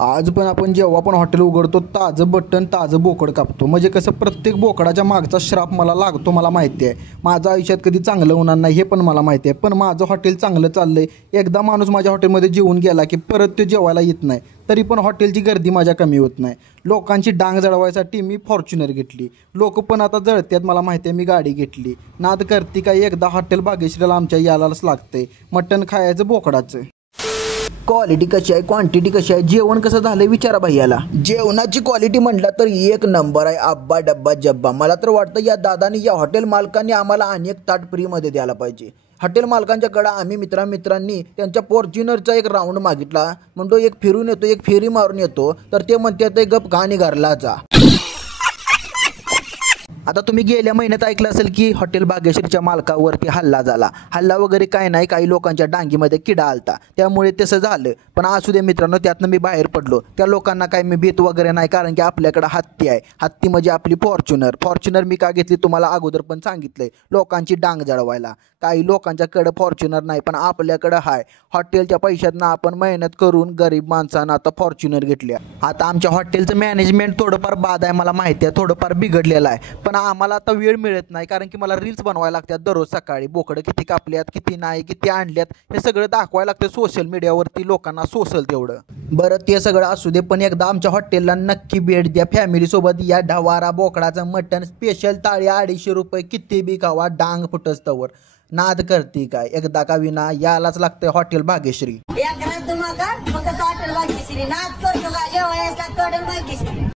आज पण आपण जेव्हा पण हॉटेल उघडतो ताजं बटन ताजं बोकड कापतो. म्हणजे कसं प्रत्येक बोकडाच्या मागचा श्राप मला लागतो, मला माहिती आहे. माझं आयुष्यात कधी चांगलं होणार नाही हे पण मला माहिती आहे. पण माझं हॉटेल चांगलं चाललंय. एकदा माणूस माझ्या हॉटेलमध्ये जेवून गेला की परत तो जेवायला येत नाही. तरी पण हॉटेलची गर्दी माझ्या कमी होत नाही. लोकांची डांग जळवायसाठी मी फॉर्च्युनर घेतली. लोक पण आता जळतात, मला माहिती आहे. मी गाडी घेतली. नाद करती काय एकदा हॉटेल भाग्यश्रीला आमच्या यायलाच लागतंय. मटण खायचं बोकडाचं. क्वालिटी कशी आहे, क्वांटिटी कशी आहे, जेवण कसं झालं विचारा भैयाला. जेवणाची क्वालिटी म्हटलं तर एक नंबर आहे. अब्बा डब्बा जब्बा. मला तर वाटतं या दादानी, या हॉटेल मालकांनी आम्हाला अनेक ताट फ्रीमध्ये द्यायला पाहिजे. हॉटेल मालकांच्याकडं आम्ही मित्रांनी त्यांच्या फॉर्च्युनरचा एक राऊंड मागितला. म्हणतो एक फिरून येतो, एक फेरी मारून येतो, तर ते म्हणते गप घाणी घरला जा. आता तुम्ही गेल्या महिन्यात ऐकलं असेल की हॉटेल भाग्यश्रीच्या मालकावरती हल्ला झाला. हल्ला वगैरे काय नाही, काही लोकांच्या डांगीमध्ये किडा आलता, त्यामुळे तसं झालं. पण असू दे मित्रांनो, त्यातनं मी बाहेर पडलो. त्या लोकांना काय मी भीत वगैरे नाही, कारण की आपल्याकडं हत्ती आहे. हत्ती म्हणजे आपली फॉर्च्युनर मी का घेतली तुम्हाला अगोदर पण सांगितलंय, लोकांची डांग जळवायला. काही लोकांच्याकडं फॉर्च्युनर नाही, पण आपल्याकडं हाय. हॉटेलच्या पैशातनं आपण मेहनत करून गरीब माणसानं आता फॉर्च्युनर घेतल्या. आता आमच्या हॉटेलचं मॅनेजमेंट थोडंफार बाद आहे, मला माहिती आहे, थोडंफार बिघडलेलं आहे. पण आम्हाला आता वेळ मिळत नाही, कारण की मला रील्स बनवायला लागतात दररोज सकाळी. बोकडं किती कापल्यात, किती नाही, किती आणल्यात, हे सगळं दाखवायला लागतं सोशल मीडियावरती. लोकांना सोसल तेवढं बरं. ते सगळं असू दे, पण एकदा आमच्या हॉटेलला नक्की भेट द्या फॅमिलीसोबत. या ढवारा बोकडाचं मटण स्पेशल थाळी 250 रुपये. किती बी खावा, डांग फुटस तवर. नाद करती काय, एकदा का विना यालाच लागतंय हॉटेल भाग्यश्री.